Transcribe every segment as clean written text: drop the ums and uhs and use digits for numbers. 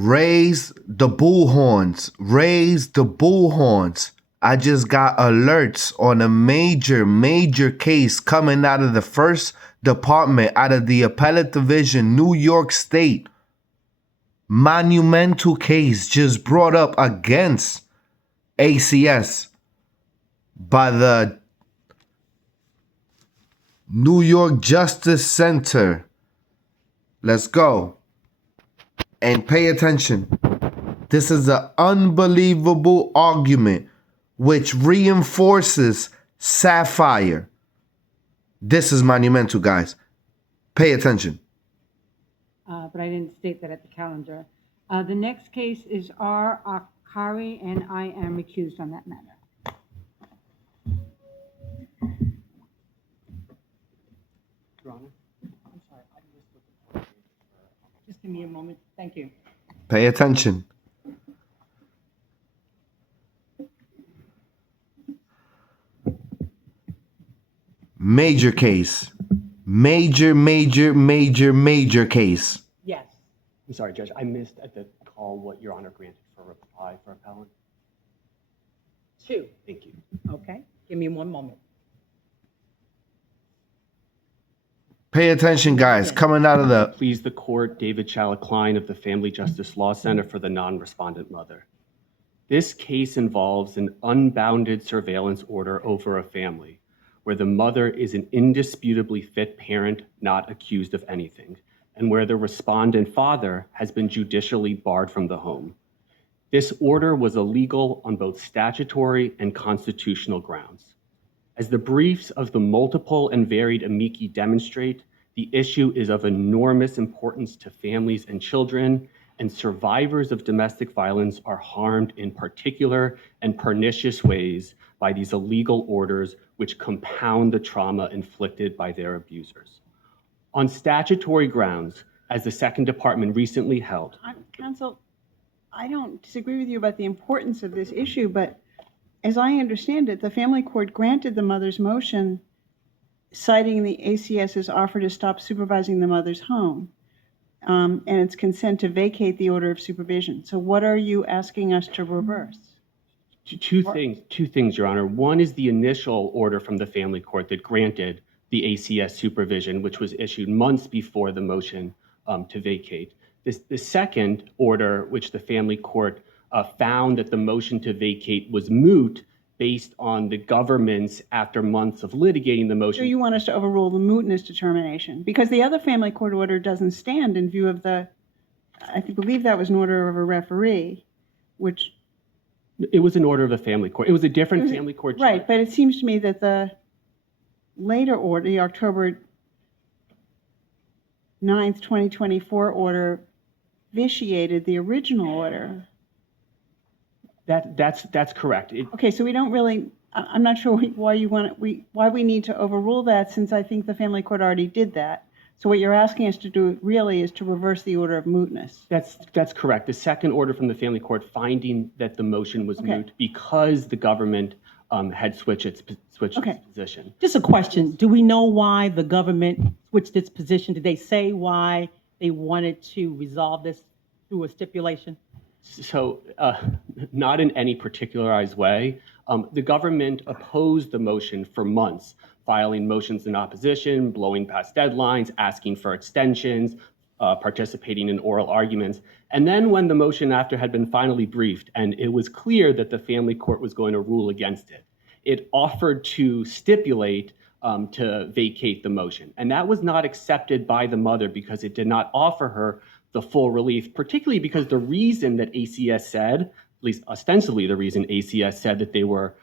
Raise the bullhorns. Raise the bullhorns. I just got alerts on a major case coming out of the first department, out of the Appellate Division, New York State. Monumental case just brought up against ACS by the New York Justice Center. Let's go. And pay attention. This is an unbelievable argument which reinforces Sapphire. This is monumental, guys. Pay attention. But I didn't state that at the calendar. The next case is R. Akari, and I am recused on that matter. Your Honor, I'm sorry, I just looked at just give me a moment. Thank you. Pay attention. Major case. Major case. Yes. I'm sorry, Judge. I missed at the call what Your Honor granted for reply for appellant. 2. Thank you. Okay. Give me 1 moment. Pay attention, guys. Coming out of the... Please the court, David Chalakline of the Family Justice Law Center for the non-respondent mother. This case involves an unbounded surveillance order over a family where the mother is an indisputably fit parent not accused of anything, and where the respondent father has been judicially barred from the home. This order was illegal on both statutory and constitutional grounds. As the briefs of the multiple and varied amici demonstrate, the issue is of enormous importance to families and children, and survivors of domestic violence are harmed in particular and pernicious ways by these illegal orders which compound the trauma inflicted by their abusers. On statutory grounds, as the Second Department recently held. Counsel, I don't disagree with you about the importance of this issue, but as I understand it, the family court granted the mother's motion citing the ACS's offer to stop supervising the mother's home and its consent to vacate the order of supervision. So what are you asking us to reverse? Two things, Your Honor. One is the initial order from the family court that granted the ACS supervision, which was issued months before the motion to vacate. The second order, which the family court found that the motion to vacate was moot based on the government's, after months of litigating the motion. So you want us to overrule the mootness determination? Because the other family court order doesn't stand in view of the, I believe that was an order of a referee, which... It was an order of a family court. It was a different family court judge. Right, but it seems to me that the later order, the October 9th, 2024 order vitiated the original order. That's correct. Okay, so we don't really, I'm not sure why why we need to overrule that, since I think the family court already did that. So what you're asking us to do really is to reverse the order of mootness. That's correct. The second order from the family court finding that the motion was moot because the government had switched its position. Just a question. Do we know why the government switched its position? Did they say why they wanted to resolve this through a stipulation? So not in any particularized way. The government opposed the motion for months, filing motions in opposition, blowing past deadlines, asking for extensions, participating in oral arguments. And then when the motion after had been finally briefed and it was clear that the family court was going to rule against it, it offered to stipulate to vacate the motion. And that was not accepted by the mother because it did not offer her the full relief, particularly because the reason that ACS said, at least ostensibly the reason ACS said that they were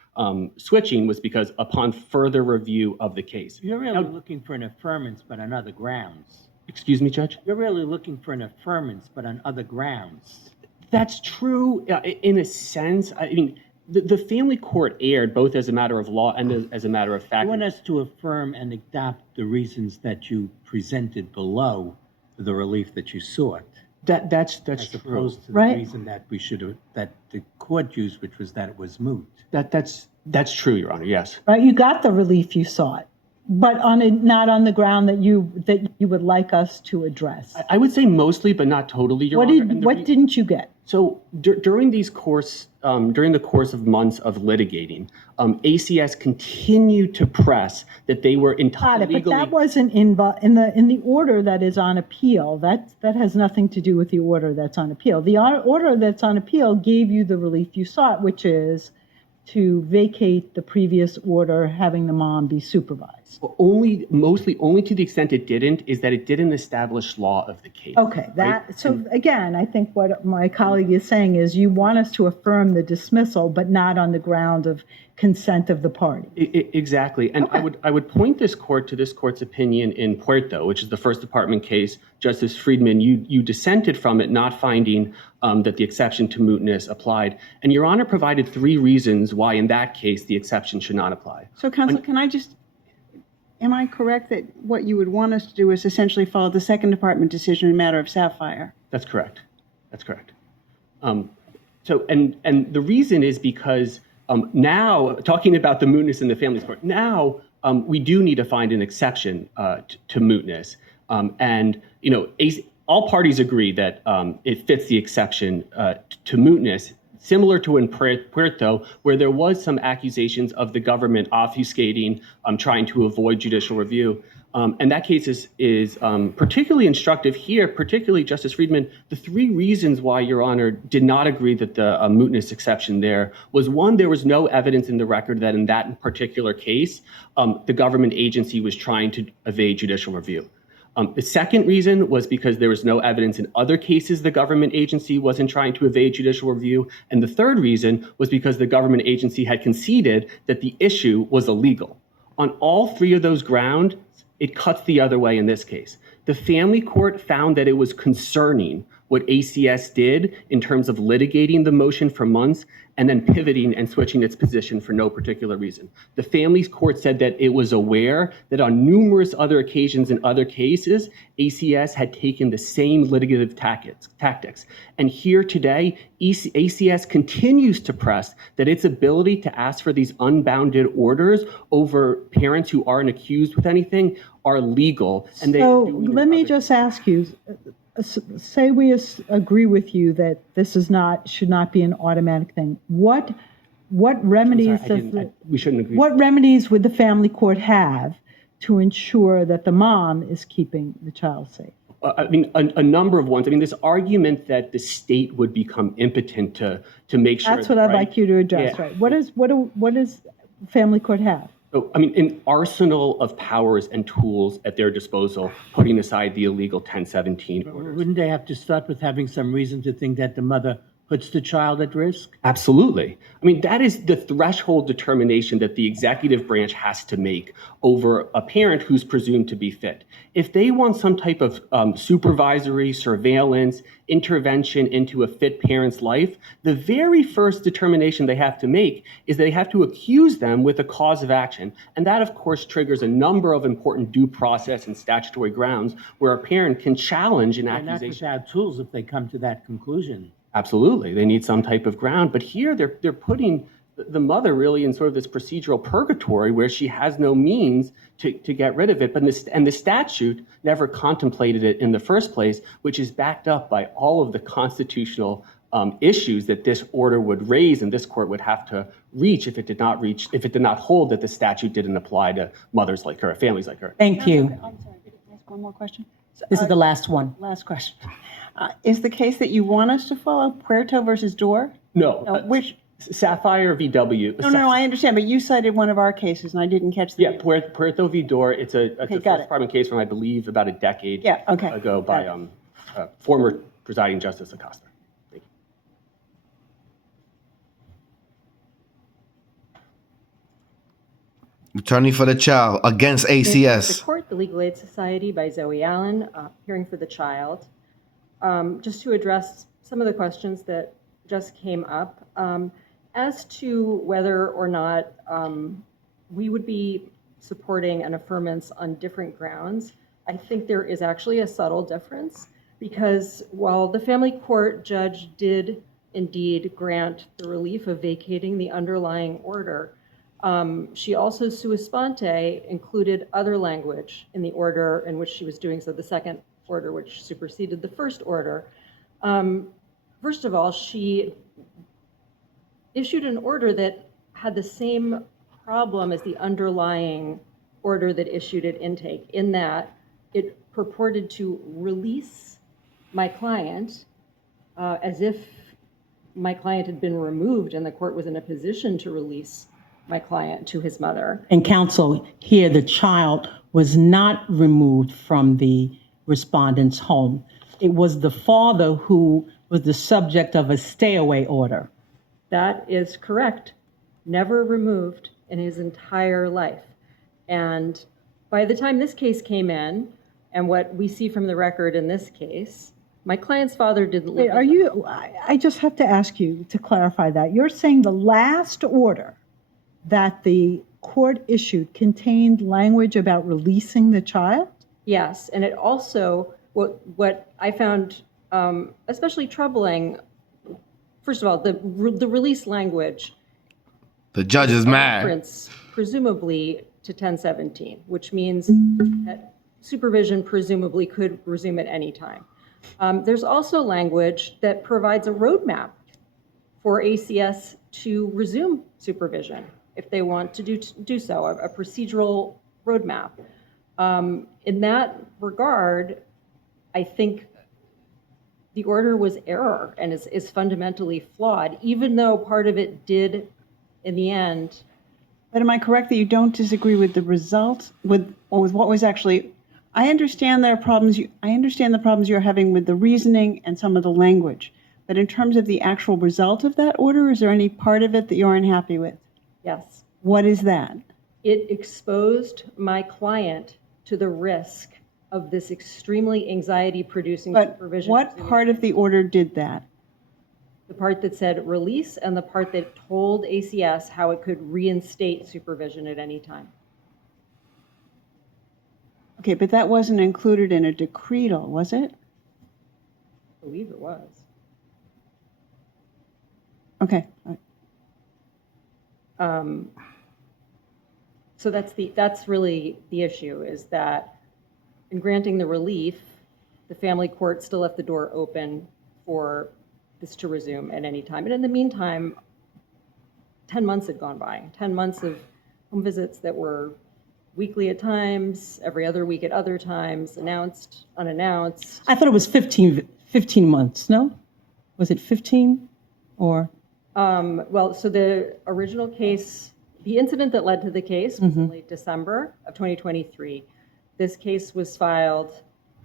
switching was because upon further review of the case. You're really looking for an affirmance, but on other grounds. Excuse me, Judge? You're really looking for an affirmance, but on other grounds. That's true in a sense. I mean, the family court erred both as a matter of law and as a matter of fact. You want us to affirm and adopt the reasons that you presented below the relief that you sought. That's as true. opposed to the Right. reason that that the court used, which was that it was moot. That's true, Your Honor. Yes. Right, you got the relief you sought. but not on the ground that you would like us to address. I would say mostly, but not totally, Your What Honor. And what didn't you get? So during the course of months of litigating, ACS continued to press that they were Got entitled it, but legally. that wasn't in the order that is on appeal. That has nothing to do with the order that's on appeal. The order that's on appeal gave you the relief you sought, which is to vacate the previous order having the mom be supervised. Mostly only to the extent it didn't, is that it didn't establish law of the case. Okay, right? so again, I think what my colleague is saying is you want us to affirm the dismissal, but not on the ground of consent of the party. Exactly. And Okay. I would point this court to this court's opinion in Puerto, which is the First Department case. Justice Friedman, you dissented from it, not finding that the exception to mootness applied. And Your Honor provided 3 reasons why in that case the exception should not apply. So, counsel, am I correct that what you would want us to do is essentially follow the Second Department decision in matter of Sapphire? That's correct. That's correct. And the reason is because now, talking about the mootness in the Families Court, now we do need to find an exception to mootness. And, all parties agree that it fits the exception to mootness, similar to in Puerto, where there was some accusations of the government obfuscating, trying to avoid judicial review. And that case is particularly instructive here, particularly Justice Friedman. The 3 reasons why Your Honor did not agree that the mootness exception there was, 1, there was no evidence in the record that in that particular case, the government agency was trying to evade judicial review. The second reason was because there was no evidence in other cases the government agency wasn't trying to evade judicial review. And the third reason was because the government agency had conceded that the issue was illegal. On all 3 of those grounds, it cuts the other way in this case. The family court found that it was concerning what ACS did in terms of litigating the motion for months and then pivoting and switching its position for no particular reason. The families court said that it was aware that on numerous other occasions in other cases, ACS had taken the same litigative tactics. And here today, ACS continues to press that its ability to ask for these unbounded orders over parents who aren't accused with anything are legal. And So let me just ask you, say we agree with you that this should not be an automatic thing. What remedies we shouldn't agree. What remedies would the family court have to ensure that the mom is keeping the child safe? A number of ones. This argument that the state would become impotent to make sure. That's what I'd like you to address, Yeah. right? What does family court have? So, an arsenal of powers and tools at their disposal, putting aside the illegal 1017 orders. Wouldn't they have to start with having some reason to think that the mother puts the child at risk? Absolutely. That is the threshold determination that the executive branch has to make over a parent who's presumed to be fit. If they want some type of supervisory surveillance, intervention into a fit parent's life, the very first determination they have to make is they have to accuse them with a cause of action. And that, of course, triggers a number of important due process and statutory grounds where a parent can challenge an They're not accusation. without tools if they come to that conclusion. Absolutely. They need some type of ground. But here they're putting the mother really in sort of this procedural purgatory where she has no means to get rid of it. And the statute never contemplated it in the first place, which is backed up by all of the constitutional issues that this order would raise and this court would have to reach if it did not hold that the statute didn't apply to mothers like her, families like her. Thank you. I'm sorry, can I ask one more question? This is the last one. Last question. Is the case that you want us to follow Puerto versus Dorr? No. Which? Sapphire VW. No, I understand, but you cited one of our cases, and I didn't catch the Yeah, Puerto v. Dorr. It's a got First it. Department case from, I believe, about a decade Yeah, okay. ago Got by former presiding Justice Acosta. Thank you. Attorney for the child against The ACS. Court, the Legal Aid Society by Zoe Allen, hearing for the child. Just to address some of the questions that just came up. As to whether or not we would be supporting an affirmance on different grounds, I think there is actually a subtle difference because while the family court judge did indeed grant the relief of vacating the underlying order, She also, sua sponte, included other language in the order in which she was doing so, the second order, which superseded the first order. First of all, she issued an order that had the same problem as the underlying order that issued at intake, in that it purported to release my client as if my client had been removed and the court was in a position to release my client to his mother. And counsel, here the child was not removed from the respondent's home. It was the father who was the subject of a stay-away order. That is correct. Never removed in his entire life. And by the time this case came in, and what we see from the record in this case, my client's father didn't live. Wait, are you, I just have to ask you to clarify that. You're saying the last order that the court issued contained language about releasing the child? Yes, and it also, what I found especially troubling, first of all, the release language. The judge is mad. Reference presumably to 1017, which means that supervision presumably could resume at any time. There's also language that provides a roadmap for ACS to resume supervision if they want to do so, a procedural roadmap. In that regard, I think the order was error and is fundamentally flawed, even though part of it did, in the end. But am I correct that you don't disagree with the result, with what was actually? I understand there are problems. I understand the problems you're having with the reasoning and some of the language. But in terms of the actual result of that order, is there any part of it that you're unhappy with? Yes. What is that? It exposed my client to the risk of this extremely anxiety-producing But supervision. what part of the order did that? The part that said release and the part that told ACS how it could reinstate supervision at any time. Okay, but that wasn't included in a decretal, was it? I believe it was. Okay. So that's really the issue, is that in granting the relief, the family court still left the door open for this to resume at any time. And in the meantime, 10 months had gone by, 10 months of home visits that were weekly at times, every other week at other times, announced, unannounced. I thought it was 15 months, no? Was it 15 or? Well, so the original case, the incident that led to the case was in late December of 2023. This case was filed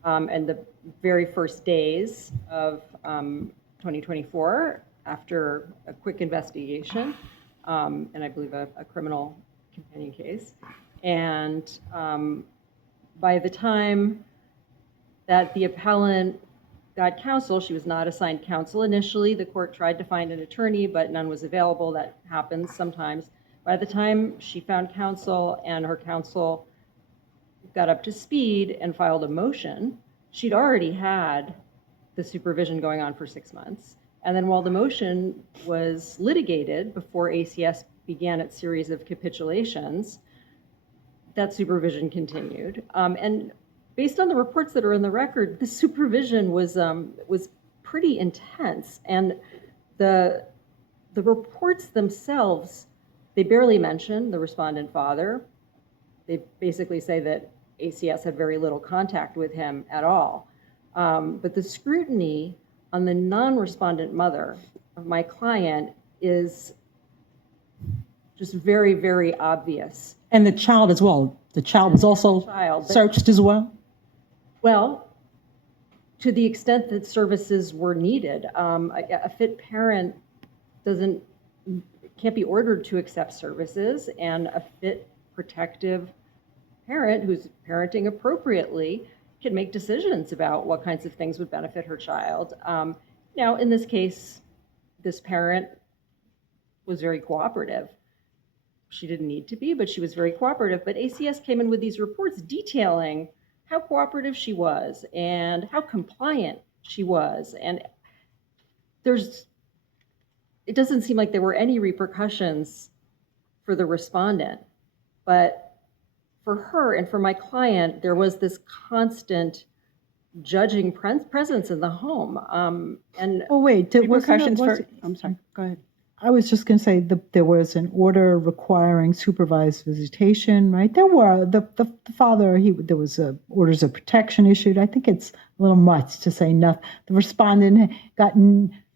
in the very first days of 2024 after a quick investigation and I believe a criminal companion case. And by the time that the appellant got counsel, she was not assigned counsel initially. The court tried to find an attorney, but none was available. That happens sometimes. By the time she found counsel and her counsel got up to speed and filed a motion, she'd already had the supervision going on for 6 months. And then while the motion was litigated before ACS began its series of capitulations, that supervision continued. And based on the reports that are in the record, the supervision was pretty intense. And the reports themselves, they barely mention the respondent father. They basically say that ACS had very little contact with him at all. But the scrutiny on the non-respondent mother of my client is just very, very obvious. And the child as well. The child was also searched as well? Well, to the extent that services were needed, a fit parent can't be ordered to accept services, and a fit protective parent who's parenting appropriately can make decisions about what kinds of things would benefit her child. Now, in this case, this parent was very cooperative. She didn't need to be, but she was very cooperative. But ACS came in with these reports detailing how cooperative she was and how compliant she was. And it doesn't seem like there were any repercussions for the respondent. But for her and for my client, there was this constant judging presence in the home. And Oh, wait, Repercussions for, I'm sorry, go ahead. I was just going to say there was an order requiring supervised visitation, right? There were the father. There was orders of protection issued. I think it's a little much to say nothing. The respondent got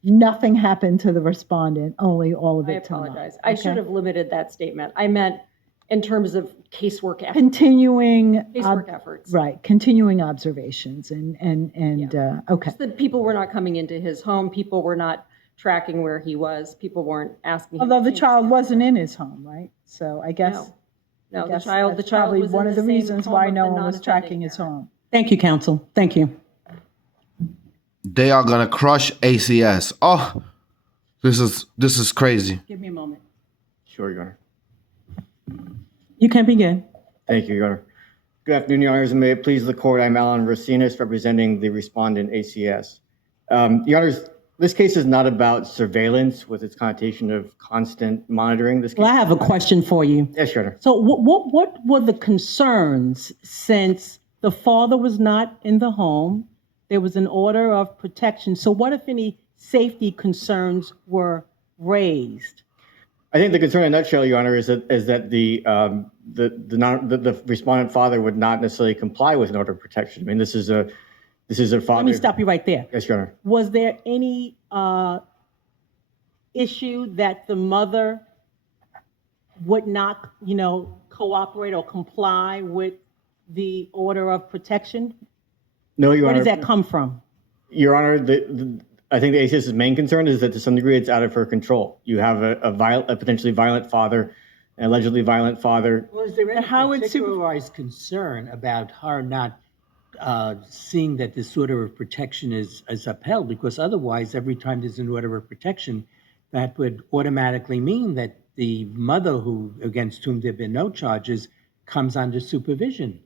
nothing happened to the respondent. Only all of I it to the mother. apologize. I should have limited that statement. I meant in terms of casework efforts. Continuing Casework efforts. right? Continuing observations and okay. Just that people were not coming into his home. People were not tracking where he was. People weren't asking him. Although the to child wasn't in his home, right? So I guess. No, I the guess child that's probably was one of the reasons why no one was tracking his home. Thank you, counsel. Thank you. They are gonna crush ACS. Oh, this is crazy. Give me a moment. Sure, Your Honor. You can begin. Thank you, Your Honor. Good afternoon, Your Honors, and may it please the court. I'm Alan Racinas, representing the respondent ACS. Your Honors, this case is not about surveillance with its connotation of constant monitoring. This case Well, I have a question for you. Yes, Your Honor. So what were the concerns since the father was not in the home? There was an order of protection. So what, if any, safety concerns were raised? I think the concern in a nutshell, Your Honor, is that the respondent father would not necessarily comply with an order of protection. I mean, this is a father. Let me stop you right there. Yes, Your Honor. Was there any issue that the mother would not, cooperate or comply with the order of protection? No, Your Where Honor. does that come from? Your Honor, I think the ACS's main concern is that to some degree it's out of her control. You have a potentially violent father, an allegedly violent father. Well, is there any how would particularized concern about her not seeing that this order of protection is upheld? Because otherwise, every time there's an order of protection, that would automatically mean that the mother against whom there have been no charges comes under supervision.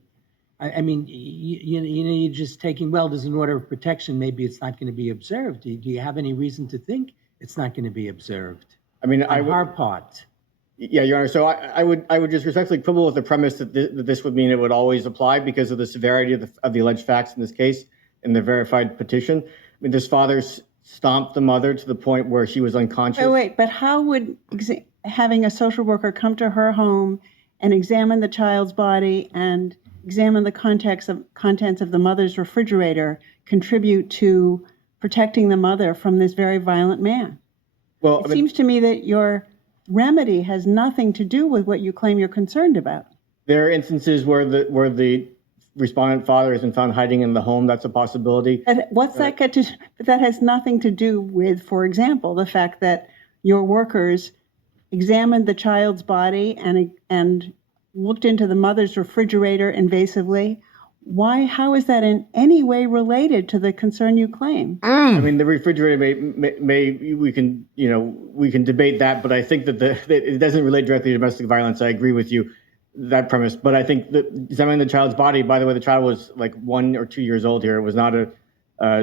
I mean, you're just taking, well, there's an order of protection, maybe it's not going to be observed. Do you have any reason to think it's not going to be observed? I mean, on her part. Yeah, Your Honor. So I would just respectfully quibble with the premise that this would mean it would always apply because of the severity of the alleged facts in this case and the verified petition. I mean, this father stomped the mother to the point where she was unconscious. Wait, but how would having a social worker come to her home and examine the child's body and examine the contents of the mother's refrigerator contribute to protecting the mother from this very violent man? Well, It seems to me that your remedy has nothing to do with what you claim you're concerned about. there are instances where the respondent father has been found hiding in the home. That's a possibility. What's that got to? But that has nothing to do with, for example, the fact that your workers examined the child's body and looked into the mother's refrigerator invasively. Why? How is that in any way related to the concern you claim? I mean, the refrigerator we can debate that, but I think that it doesn't relate directly to domestic violence. I agree with you, that premise. But I think that examining the child's body, by the way, the child was like 1 or 2 years old here. It was not an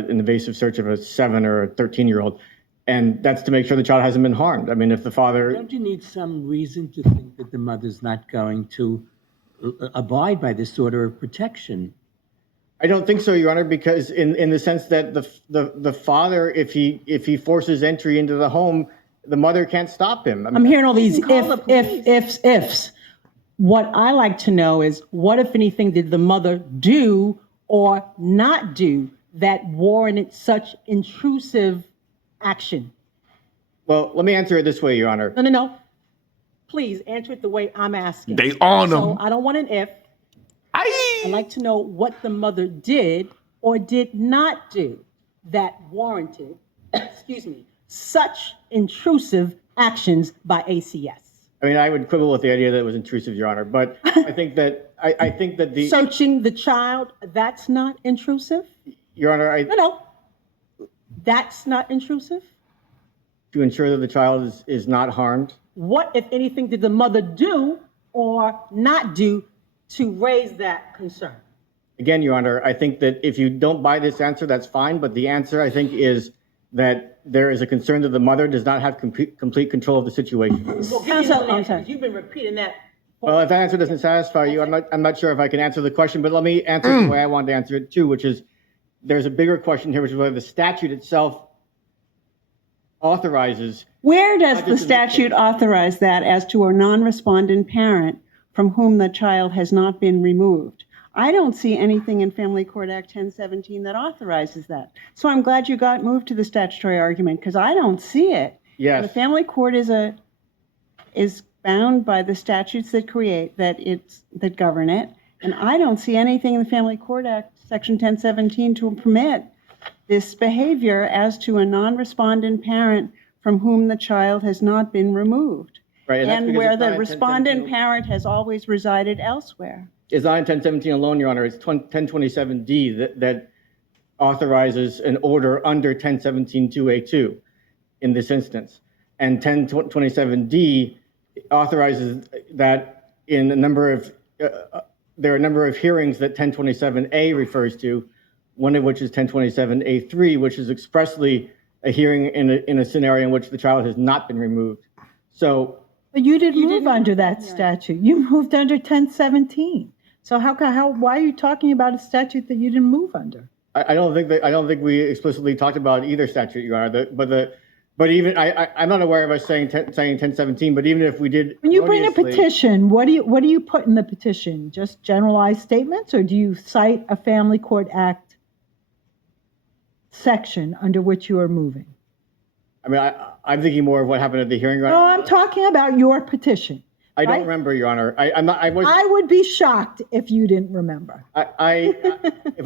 invasive search of a 7 or a 13-year-old. And that's to make sure the child hasn't been harmed. I mean, if the father... Don't you need some reason to think that the mother's not going to abide by this order of protection? I don't think so, Your Honor, because in the sense that the father, if he forces entry into the home, the mother can't stop him. I'm hearing all these ifs. What I like to know is, what, if anything, did the mother do or not do that warranted such intrusive action? Well, let me answer it this way, Your Honor. No. Please answer it the way I'm asking. They on them. So I don't want an if. I'd like to know what the mother did or did not do that warranted, such intrusive actions by ACS. I mean, I would quibble with the idea that it was intrusive, Your Honor, but I think that the Searching the child, that's not intrusive? Your Honor, No. That's not intrusive? to ensure that the child is not harmed. What, if anything, did the mother do or not do to raise that concern? Again, Your Honor, I think that if you don't buy this answer, that's fine, but the answer, I think, is that there is a concern that the mother does not have complete control of the situation. Counsel, I'm sorry. You've been repeating that. Well, if that answer doesn't satisfy you, I'm not sure if I can answer the question, but let me answer it the way I wanted to answer it too, which is there's a bigger question here, which is whether the statute itself authorizes. Where does the statute authorize that as to a non-respondent parent from whom the child has not been removed? I don't see anything in Family Court Act 1017 that authorizes that. So I'm glad you got moved to the statutory argument because I don't see it. Yes. The family court is bound by the statutes that govern it, and I don't see anything in the Family Court Act Section 1017 to permit this behavior as to a non-respondent parent from whom the child has not been removed, Right, and where the respondent parent has always resided elsewhere. It's not in 1017 alone, Your Honor. It's 1027D that authorizes an order under 1017-2A2 in this instance. And 1027D authorizes that in a number of, there are a number of hearings that 1027A refers to, one of which is 1027A3, which is expressly a hearing in a scenario in which the child has not been removed. So. But you didn't move under that statute. You moved under 1017. So why are you talking about a statute that you didn't move under? I don't think we explicitly talked about either statute, Your Honor. But even I'm not aware of us saying 1017. But even if we did, when you bring a petition, what do you put in the petition? Just generalized statements, or do you cite a Family Court Act section under which you are moving? I mean, I'm thinking more of what happened at the hearing. No, I'm talking about your petition. I don't remember, Your Honor. I would be shocked if you didn't remember. If I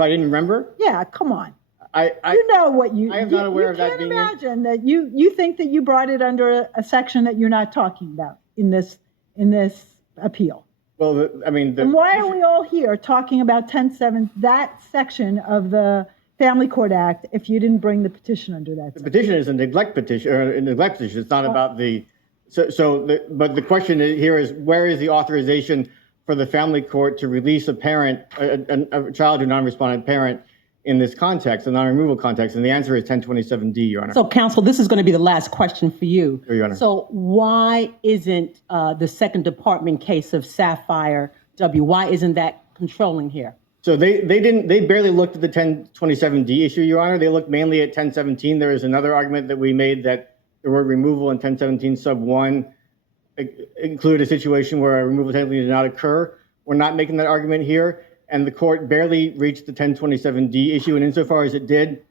didn't remember? Yeah, come on. You know what you. I am not aware of that being. You can't imagine that you think that you brought it under a section that you're not talking about in this appeal. Well, and why are we all here talking about 10.7, that section of the Family Court Act, if you didn't bring the petition under that section? The petition is a neglect petition, or a neglect petition. It's not about the. But the question here is, where is the authorization for the family court to release a parent, a child or non-respondent parent in this context, a non-removal context? And the answer is 1027D, Your Honor. So, counsel, this is going to be the last question for you. Sure, Your Honor. So why isn't the second department case of Sapphire W, why isn't that controlling here? So they barely looked at the 1027D issue, Your Honor. They looked mainly at 1017. There is another argument that we made that the word removal in 1017 sub 1 include a situation where a removal technically did not occur. We're not making that argument here, and the court barely reached the 1027D issue, and insofar as it did,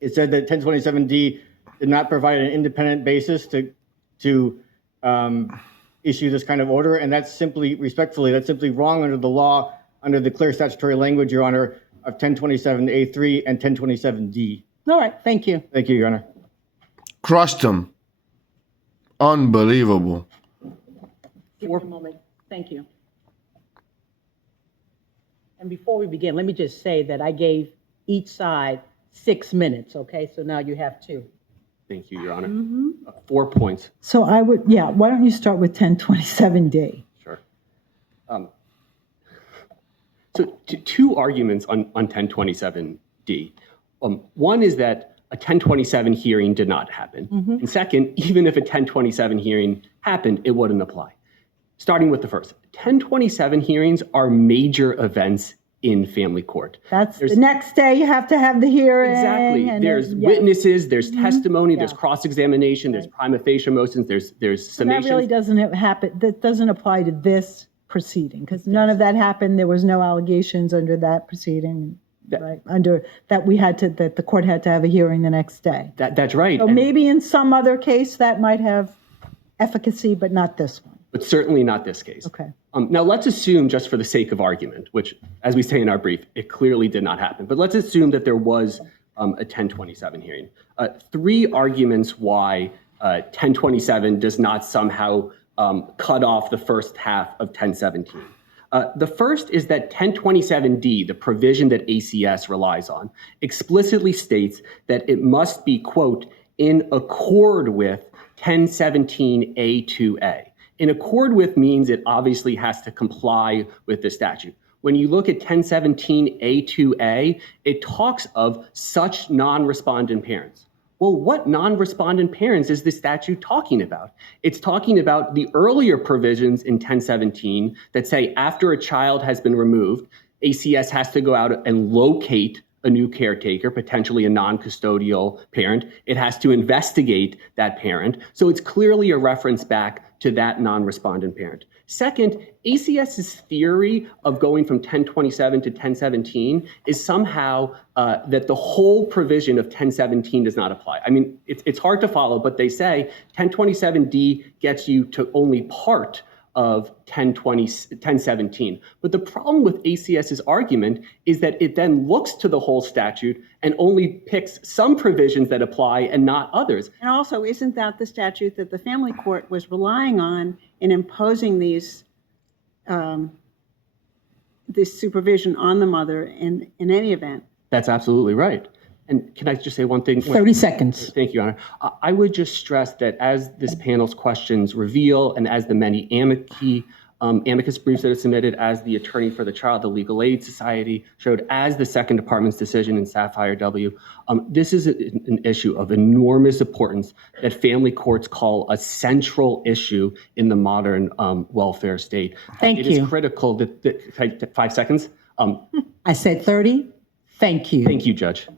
it said that 1027D did not provide an independent basis to issue this kind of order, and that's simply, respectfully, that's simply wrong under the law, under the clear statutory language, Your Honor, of 1027A3 and 1027D. All right, thank you. Thank you, Your Honor. Crushed them. Unbelievable. Give me a moment. Thank you. And before we begin, let me just say that I gave each side 6 minutes, okay? So now you have 2. Thank you, Your Honor. 4 points. So why don't you start with 1027D? Sure. So two arguments on 1027D. One is that a 1027 hearing did not happen. And second, even if a 1027 hearing happened, it wouldn't apply. Starting with the first, 1027 hearings are major events in family court. That's the next day you have to have the hearing. Exactly. There's witnesses, there's testimony, there's cross-examination, there's prima facie motions, there's summations. That really doesn't happen. That doesn't apply to this proceeding because none of that happened. There was no allegations under that proceeding. Right, under that that the court had to have a hearing the next day. That's right. So maybe in some other case that might have efficacy, but not this one. But certainly not this case. Okay. Now let's assume, just for the sake of argument, which, as we say in our brief, it clearly did not happen. But let's assume that there was a 1027 hearing. 3 arguments why 1027 does not somehow cut off the first half of 1017. The first is that 1027D, the provision that ACS relies on, explicitly states that it must be, quote, in accord with 1017A2A. In accord with means it obviously has to comply with the statute. When you look at 1017A2A, it talks of such non-respondent parents. Well, what non-respondent parents is the statute talking about? It's talking about the earlier provisions in 1017 that say after a child has been removed, ACS has to go out and locate a new caretaker, potentially a non-custodial parent. It has to investigate that parent. So it's clearly a reference back to that non-respondent parent. Second, ACS's theory of going from 1027 to 1017 is somehow that the whole provision of 1017 does not apply. I mean, it's hard to follow, but they say 1027D gets you to only part of 1017. But the problem with ACS's argument is that it then looks to the whole statute and only picks some provisions that apply and not others. And also, isn't that the statute that the family court was relying on in imposing these this supervision on the mother in any event? That's absolutely right. And can I just say one thing? 30 seconds. Thank you, Honor. I would just stress that as this panel's questions reveal, and as the many amicus briefs that are submitted, as the attorney for the child, the Legal Aid Society showed, as the Second Department's decision in Sapphire W, this is an issue of enormous importance that family courts call a central issue in the modern welfare state. Thank It you. is critical that 5 seconds. I said 30. Thank you. Thank you, Judge.